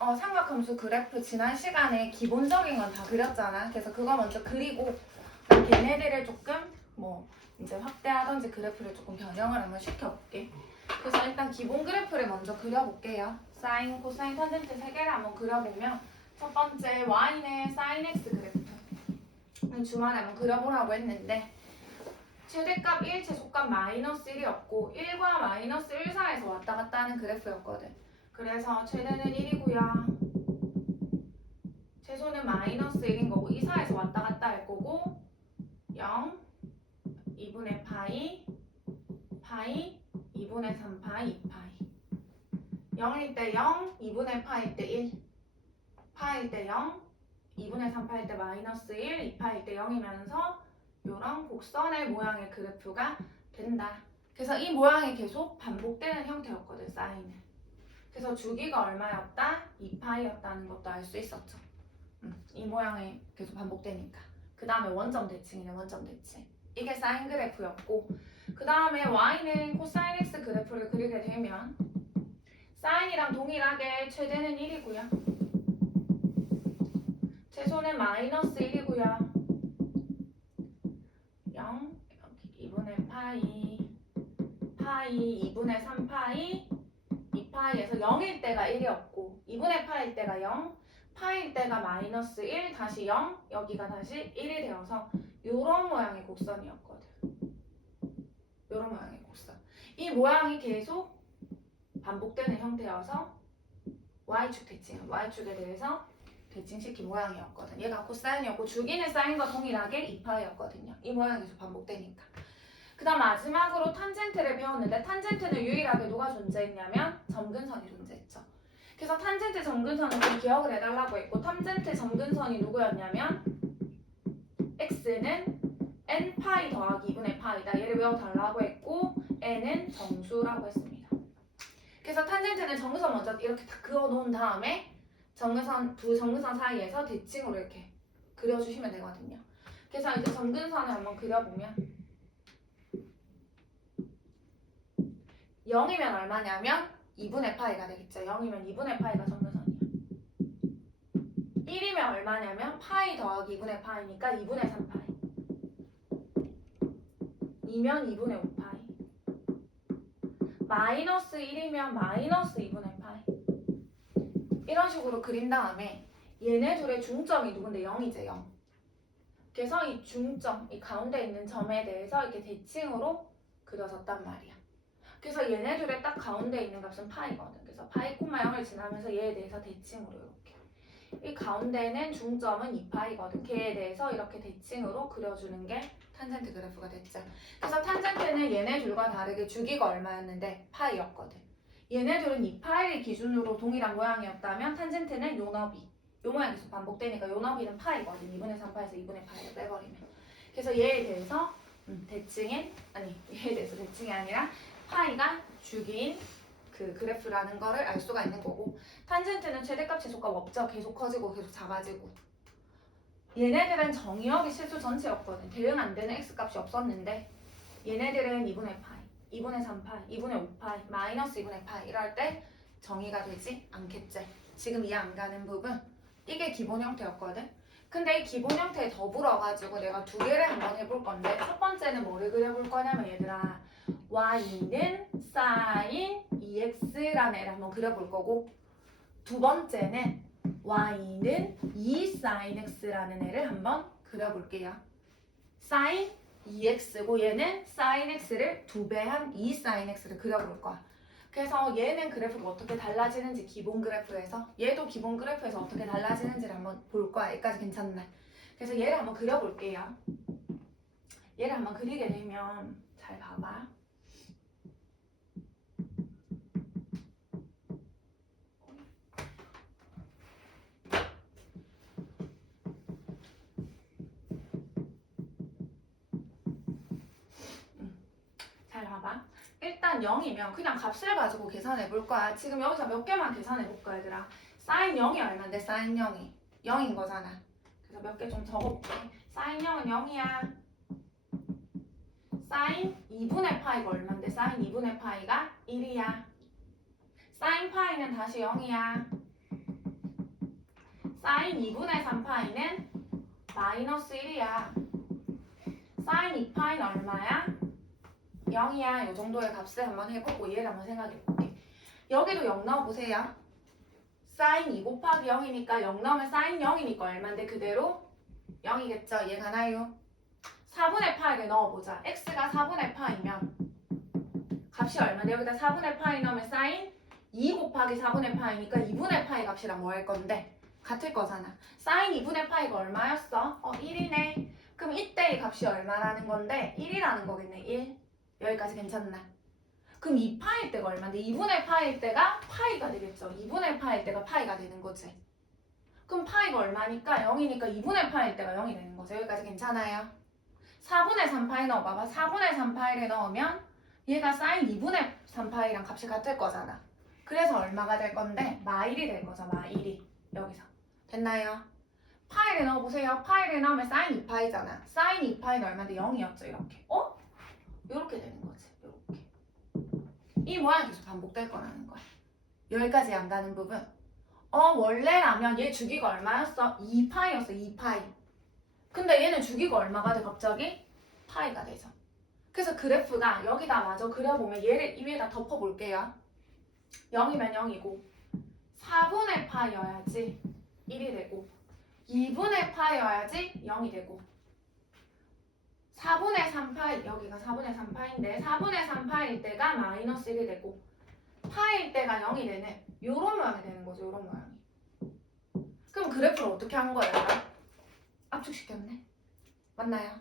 삼각함수 그래프 지난 시간에 기본적인 건 다 그렸잖아. 그래서 그거 먼저 그리고 걔네들을 조금 이제 확대하던지 그래프를 조금 변형을 한번 시켜볼게. 그래서 일단 기본 그래프를 먼저 그려볼게요. 사인, 코사인, 탄젠트 세 개를 한번 그려보면 첫 번째 y는 sin x 그래프. 주말에 한번 그려보라고 했는데 최대값 1, 최소값 마이너스 1이었고 1과 마이너스 1 사이에서 왔다 갔다 하는 그래프였거든. 그래서 최대는 1이고요. 최소는 마이너스 1인 거고 이 사이에서 왔다 갔다 할 거고 0, 2분의 파이, 파이, 2분의 3파이, 2파이. 0일 때 0, 2분의 파일 때 1, 파일 때 0, 2분의 3파일 때 마이너스 1, 2파일 때 0이면서 이런 곡선의 모양의 그래프가 된다. 그래서 이 모양이 계속 반복되는 형태였거든, 사인은. 그래서 주기가 얼마였다? 2파이였다는 것도 알 수 있었죠. 이 모양이 계속 반복되니까. 그 다음에 원점 대칭이네, 원점 대칭. 이게 사인 그래프였고 그 다음에 y는 코사인 x 그래프를 그리게 되면 사인이랑 동일하게 최대는 1이고요. 최소는 마이너스 1이고요. 0, 2분의 파이, 파이, 2분의 3파이, 2파이에서 0일 때가 1이었고 2분의 파일 때가 0, 파일 때가 마이너스 1, 다시 0, 여기가 다시 1이 되어서 이런 모양의 곡선이었거든. 이런 모양의 곡선. 이 모양이 계속 반복되는 형태여서 y축 대칭, y축에 대해서 대칭시킨 모양이었거든. 얘가 코사인이었고 주기는 사인과 동일하게 2파이였거든요. 이 모양이 계속 반복되니까. 그 다음 마지막으로 탄젠트를 배웠는데 탄젠트는 유일하게 누가 존재했냐면 점근선이 존재했죠. 그래서 탄젠트 점근선은 좀 기억을 해달라고 했고 탄젠트 점근선이 누구였냐면 x는 n파이 더하기 2분의 파이다. 얘를 외워달라고 했고 n은 정수라고 했습니다. 그래서 탄젠트는 정근선 먼저 이렇게 다 그어놓은 다음에 정근선, 두 정근선 사이에서 대칭으로 이렇게 그려주시면 되거든요. 그래서 이제 점근선을 한번 그려보면 0이면 얼마냐면 2분의 파이가 되겠죠. 0이면 2분의 파이가 점근선이야. 1이면 얼마냐면 파이 더하기 2분의 파이니까 2분의 3파이. 2면 2분의 5파이. 마이너스 1이면 마이너스 2분의 파이. 이런 식으로 그린 다음에 얘네 둘의 중점이 누군데 0이죠. 0. 그래서 이 중점, 이 가운데 있는 점에 대해서 이렇게 대칭으로 그려졌단 말이야. 그래서 얘네 둘의 딱 가운데 있는 값은 파이거든. 그래서 파이 콤마 0을 지나면서 얘에 대해서 대칭으로 이렇게. 이 가운데는 중점은 2파이거든. 걔에 대해서 이렇게 대칭으로 그려주는 게 탄젠트 그래프가 됐죠. 그래서 탄젠트는 얘네 둘과 다르게 주기가 얼마였는데 파이였거든. 얘네들은 2파이를 기준으로 동일한 모양이었다면 탄젠트는 요 너비, 요 모양이 계속 반복되니까 요 너비는 파이거든. 2분의 3파에서 2분의 파이를 빼버리면. 그래서 얘에 대해서 대칭이 아니라 파이가 주기인 그 그래프라는 거를 알 수가 있는 거고 탄젠트는 최대값 최소값 없죠. 계속 커지고 계속 작아지고 얘네들은 정의역이 실수 전체였거든. 대응 안 되는 x값이 없었는데 얘네들은 2분의 파이, 2분의 3파이, 2분의 5파이, 마이너스 2분의 파이 이럴 때 정의가 되지 않겠지. 지금 이해 안 가는 부분 이게 기본 형태였거든. 근데 이 기본 형태에 더불어가지고 내가 두 개를 한번 해볼 건데 첫 번째는 뭐를 그려볼 거냐면 얘들아 y는 sin 2x라는 애를 한번 그려볼 거고 두 번째는 y는 2sin x라는 애를 한번 그려볼게요. sin 2x고 얘는 sin x를 2배한 2sin x를 그려볼 거야. 그래서 얘는 그래프가 어떻게 달라지는지 기본 그래프에서 얘도 기본 그래프에서 어떻게 달라지는지를 한번 볼 거야. 여기까지 괜찮나? 그래서 얘를 한번 그려볼게요. 얘를 한번 그리게 되면 잘 봐봐. 잘 봐봐. 일단 0이면 그냥 값을 가지고 계산해 볼 거야. 지금 여기서 몇 개만 계산해 볼 거야, 얘들아. sin 0이 얼만데? sin 0이 0인 거잖아. 그래서 몇 개 좀 적어볼게. sin 0은 0이야. sin 2분의 파이가 얼만데? sin 2분의 파이가 1이야. sin 파이는 다시 0이야. 사인 2분의 3파이는 마이너스 1이야. 사인 2파이는 얼마야? 0이야. 이 정도의 값을 한번 해보고 이해를 한번 생각해볼게. 여기도 0 넣어보세요. 사인 2 곱하기 0이니까 0 넣으면 사인 0이니까 얼마인데 그대로 0이겠죠? 이해가나요? 4분의 파이를 넣어보자. x가 4분의 파이면 값이 얼마인데 여기다 4분의 파이 넣으면 사인 2 곱하기 4분의 파이니까 2분의 파이 값이랑 뭐 할 건데? 같을 거잖아. 사인 2분의 파이가 얼마였어? 1이네. 그럼 이때 이 값이 얼마라는 건데? 1이라는 거겠네. 1. 여기까지 괜찮나? 그럼 2파일 때가 얼마인데? 2분의 파일 때가 파이가 되겠죠. 2분의 파일 때가 파이가 되는 거지. 그럼 파이가 얼마니까? 0이니까 2분의 파일 때가 0이 되는 거죠. 여기까지 괜찮아요? 4분의 3파이 넣어봐봐. 4분의 3파이를 넣으면 얘가 사인 2분의 3파이랑 값이 같을 거잖아. 그래서 얼마가 될 건데? 마1이 될 거죠. 마1이. 여기서. 됐나요? 파이를 넣어보세요. 파이를 넣으면 사인 2파이잖아. 사인 2파이는 얼마인데? 0이었죠. 이렇게. 이렇게 되는 거지. 이렇게. 이 모양이 계속 반복될 거라는 거야. 여기까지 안 가는 부분. 원래라면 얘 주기가 얼마였어? 2파이였어. 2파이. 근데 얘는 주기가 얼마가 돼? 갑자기? 파이가 되죠. 그래서 그래프가 여기다 마저 그려보면 얘를 이 위에다 덮어볼게요. 0이면 0이고 4분의 파이여야지 1이 되고 2분의 파이여야지 0이 되고 4분의 3파이 여기가 4분의 3파인데 4분의 3파일 때가 마이너스 1이 되고 파일 때가 0이 되는 요런 모양이 되는 거죠. 요런 모양이. 그럼 그래프를 어떻게 한 거예요? 압축시켰네. 맞나요?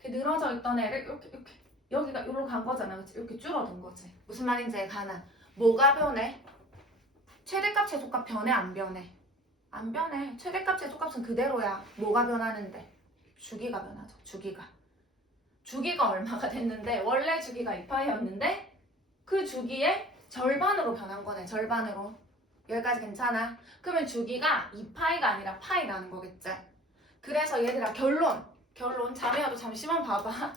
이렇게 늘어져 있던 애를 이렇게 여기가 이리로 간 거잖아. 그치? 이렇게 줄어든 거지. 무슨 말인지 가나? 뭐가 변해? 최대값, 최소값 변해, 안 변해? 안 변해. 최대값, 최소값은 그대로야. 뭐가 변하는데? 주기가 변하죠. 주기가 얼마가 됐는데 원래 주기가 2파이였는데 그 주기의 절반으로 변한 거네. 절반으로. 여기까지 괜찮아? 그러면 주기가 2파이가 아니라 파이라는 거겠지? 그래서 얘들아 결론 자매야도 잠시만 봐봐.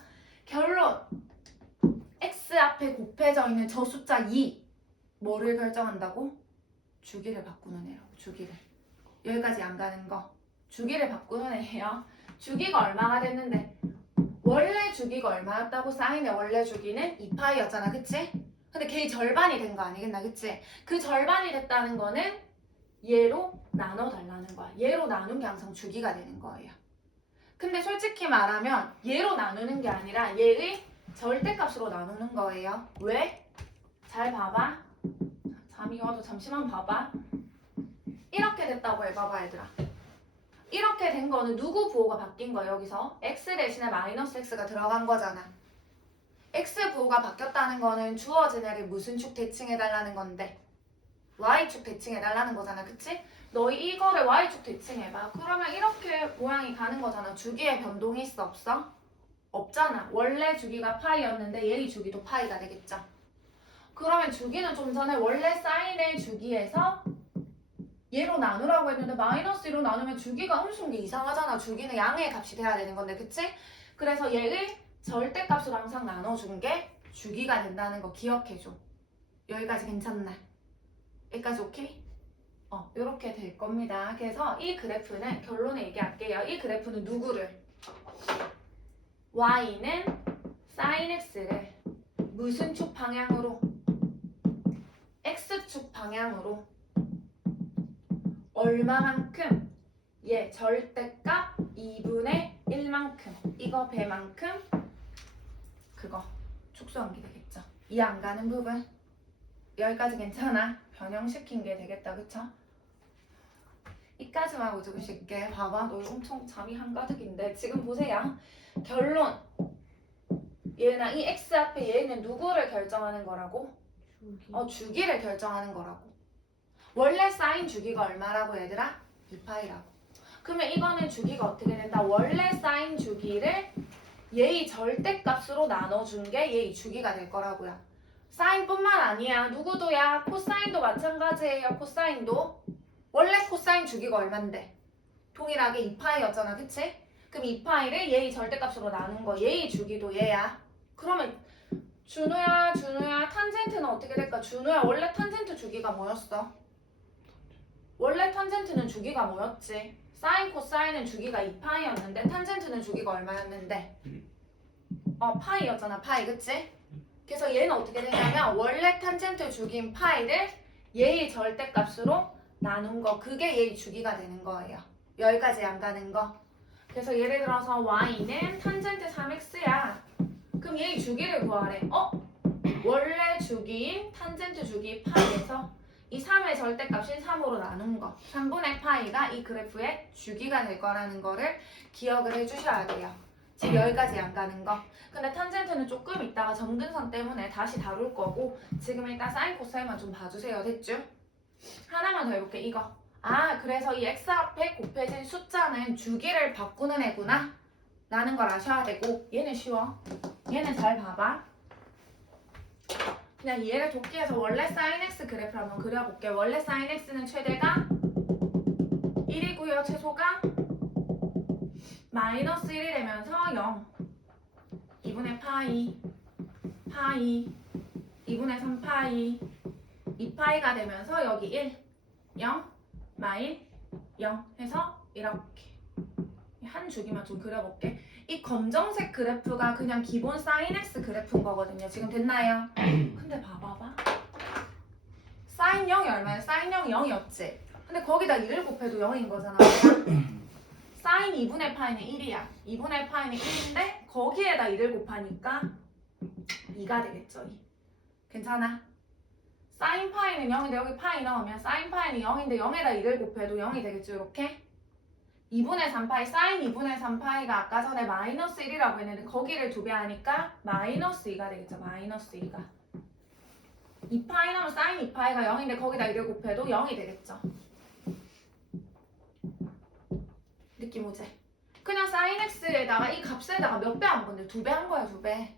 결론 x 앞에 곱해져 있는 저 숫자 2 뭐를 결정한다고? 주기를 바꾸는 애라고. 주기를. 여기까지 안 가는 거 주기를 바꾸는 애예요. 주기가 얼마가 됐는데 원래 주기가 얼마였다고? 사인의 원래 주기는 2파이였잖아. 그치? 근데 걔 절반이 된 거 아니겠나. 그치? 그 절반이 됐다는 거는 얘로 나눠달라는 거야. 얘로 나눈 게 항상 주기가 되는 거예요. 근데 솔직히 말하면 얘로 나누는 게 아니라 얘의 절대값으로 나누는 거예요. 왜? 잘 봐봐. 잠이 와도 잠시만 봐봐. 이렇게 됐다고 해봐봐 얘들아. 이렇게 된 거는 누구 부호가 바뀐 거야 여기서? x 대신에 마이너스 x가 들어간 거잖아. x 부호가 바뀌었다는 거는 주어진 애를 무슨 축 대칭해달라는 건데 y축 대칭해달라는 거잖아. 그치? 너희 이거를 y축 대칭해봐. 그러면 이렇게 모양이 가는 거잖아. 주기에 변동이 있어 없어? 없잖아. 원래 주기가 파이였는데 얘의 주기도 파이가 되겠죠. 그러면 주기는 좀 전에 원래 사인의 주기에서 얘로 나누라고 했는데 마이너스 1로 나누면 주기가 음수인 게 이상하잖아. 주기는 양의 값이 돼야 되는 건데 그치? 그래서 얘를 절대값으로 항상 나눠준 게 주기가 된다는 거 기억해줘. 여기까지 괜찮나? 여기까지 오케이? 이렇게 될 겁니다. 그래서 이 그래프는 결론을 얘기할게요. 이 그래프는 누구를? y는 sin x를 무슨 축 방향으로? x축 방향으로 얼마만큼? 얘 절대값 2분의 1만큼 이거 배만큼 그거 축소한 게 되겠죠. 이해 안 가는 부분? 여기까지 괜찮아? 변형시킨 게 되겠다. 그쵸? 이까지만 무조건 쉽게 봐봐. 너 엄청 잠이 한가득인데 지금 보세요. 결론 얘나 이 x 앞에 얘는 누구를 결정하는 거라고? 주기를 결정하는 거라고. 원래 사인 주기가 얼마라고 얘들아? 2파이라고. 그러면 이거는 주기가 어떻게 된다? 원래 사인 주기를 얘의 절대값으로 나눠준 게 얘의 주기가 될 거라고요. 사인뿐만 아니야. 누구도야. 코사인도 마찬가지예요. 코사인도. 원래 코사인 주기가 얼만데? 동일하게 2파이였잖아. 그치? 그럼 2파이를 얘의 절대값으로 나눈 거. 얘의 주기도 얘야. 그러면 준우야 탄젠트는 어떻게 될까? 준우야 원래 탄젠트 주기가 뭐였어? 원래 탄젠트는 주기가 뭐였지? 사인 코사인은 주기가 2파이였는데 탄젠트는 주기가 얼마였는데? 파이였잖아. 파이. 그치? 그래서 얘는 어떻게 되냐면 원래 탄젠트 주기인 파이를 얘의 절대값으로 나눈 거. 그게 얘의 주기가 되는 거예요. 여기까지 안 가는 거. 그래서 예를 들어서 y는 탄젠트 3x야. 그럼 얘의 주기를 구하래. 원래 주기인 탄젠트 주기 파이에서 이 3의 절대값인 3으로 나눈 거. 3분의 파이가 이 그래프의 주기가 될 거라는 거를 기억을 해주셔야 돼요. 지금 여기까지 안 가는 거. 근데 탄젠트는 조금 있다가 점근선 때문에 다시 다룰 거고 지금 일단 사인 코사인만 좀 봐주세요. 됐죠? 하나만 더 해볼게. 이거. 그래서 이 x 앞에 곱해진 숫자는 주기를 바꾸는 애구나 라는 걸 아셔야 되고 얘는 쉬워. 얘는 잘 봐봐. 그냥 얘를 돕기해서 원래 sin x 그래프를 한번 그려볼게. 원래 sin x는 최대가 1이고요. 최소가 마이너스 1이 되면서 0 2분의 파이 2분의 3파이 2파이가 되면서 여기 1 0 마일 0 해서 이렇게 한 주기만 좀 그려볼게. 이 검정색 그래프가 그냥 기본 sin x 그래프인 거거든요. 지금 됐나요? 근데 봐봐봐. sin 0이 얼마야? sin 0이 0이었지? 근데 거기다 2를 곱해도 0인 거잖아. sin 2분의 파이는 1이야. 2분의 파이는 1인데 거기에다 2를 곱하니까 2가 되겠죠. 2. 괜찮아? sin 파이는 0인데 여기 파이 넣으면 sin 파이는 0인데 0에다 2를 곱해도 0이 되겠죠. 이렇게. 2분의 3파이, sin 2분의 3파이가 아까 전에 마이너스 1이라고 했는데 거기를 2배 하니까 마이너스 2가 되겠죠. 마이너스 2가. 2파이 넣으면 sin 2파이가 0인데 거기다 2를 곱해도 0이 되겠죠. 느낌 오지? 그냥 sin x에다가 이 값에다가 몇 배 한 건데 2배 한 거야. 2배.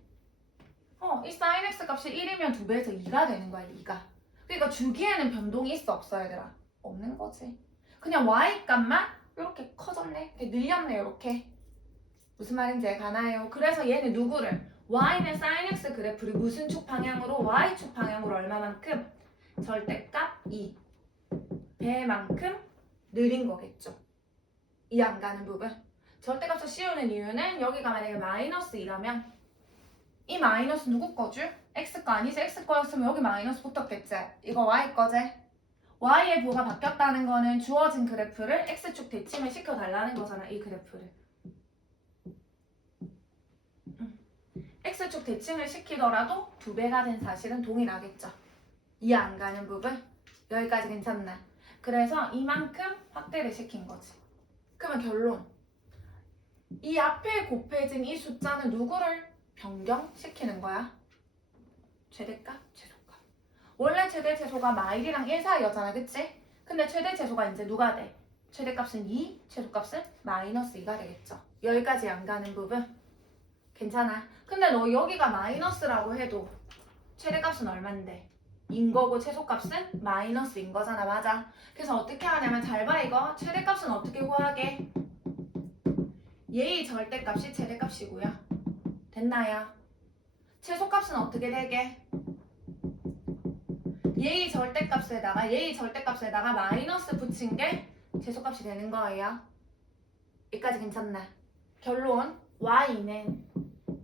이 sin x 값이 1이면 2배에서 2가 되는 거야. 2가. 그러니까 주기에는 변동이 있어 없어 얘들아? 없는 거지. 그냥 y 값만 이렇게 커졌네. 늘렸네. 이렇게. 무슨 말인지 가나요? 그래서 얘는 누구를? y는 sin x 그래프를 무슨 축 방향으로? y축 방향으로 얼마만큼? 절대값 2 배만큼 늘린 거겠죠. 이 안 가는 부분. 절대값을 씌우는 이유는 여기가 만약에 마이너스 2라면 이 마이너스 누구 거죠? x 거 아니지? x 거였으면 여기 마이너스 붙었겠지? 이거 y 거지? y의 부호가 바뀌었다는 거는 주어진 그래프를 x축 대칭을 시켜달라는 거잖아. 이 그래프를. x축 대칭을 시키더라도 2배가 된 사실은 동일하겠죠. 이해 안 가는 부분? 여기까지 괜찮나? 그래서 이만큼 확대를 시킨 거지. 그러면 결론. 이 앞에 곱해진 이 숫자는 누구를 변경시키는 거야? 최대값, 최소값. 원래 최대 최소가 마일이랑 1 사이였잖아. 그치? 근데 최대 최소가 이제 누가 돼? 최대값은 2, 최소값은 마이너스 2가 되겠죠. 여기까지 안 가는 부분? 괜찮아. 근데 너 여기가 마이너스라고 해도 최대값은 얼만데? 인 거고 최소값은 마이너스인 거잖아. 맞아. 그래서 어떻게 하냐면 잘 봐 이거. 최대값은 어떻게 구하게? 얘의 절대값이 최대값이고요. 됐나요? 최소값은 어떻게 되게? 얘의 절대값에다가 마이너스 붙인 게 최소값이 되는 거예요. 여기까지 괜찮나? 결론 y는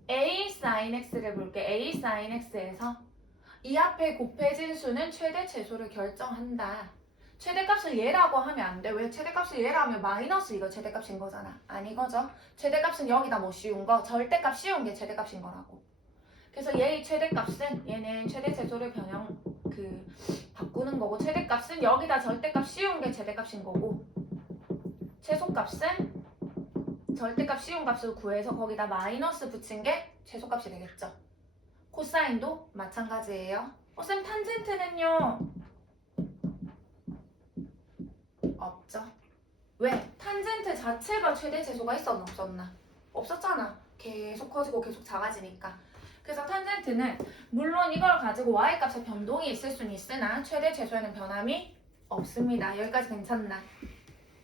a sin x를 볼게. a sin x에서 이 앞에 곱해진 수는 최대 최소를 결정한다. 최대값을 얘라고 하면 안 돼. 왜? 최대값을 얘라 하면 마이너스 이거 최대값인 거잖아. 아니거죠? 최대값은 여기다 뭐 씌운 거? 절대값 씌운 게 최대값인 거라고. 그래서 얘의 최대값은 얘는 최대 최소를 바꾸는 거고 최대값은 여기다 절대값 씌운 게 최대값인 거고 최소값은 절대값 씌운 값을 구해서 거기다 마이너스 붙인 게 최소값이 되겠죠. 코사인도 마찬가지예요. 쌤 탄젠트는요? 없죠. 왜? 탄젠트 자체가 최대 최소가 있었나 없었나? 없었잖아. 계속 커지고 계속 작아지니까. 그래서 탄젠트는 물론 이걸 가지고 y값에 변동이 있을 수는 있으나 최대 최소에는 변함이 없습니다. 여기까지 괜찮나?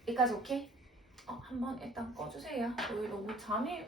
여기까지 오케이? 한번 일단 꺼주세요. 여기 너무 잠이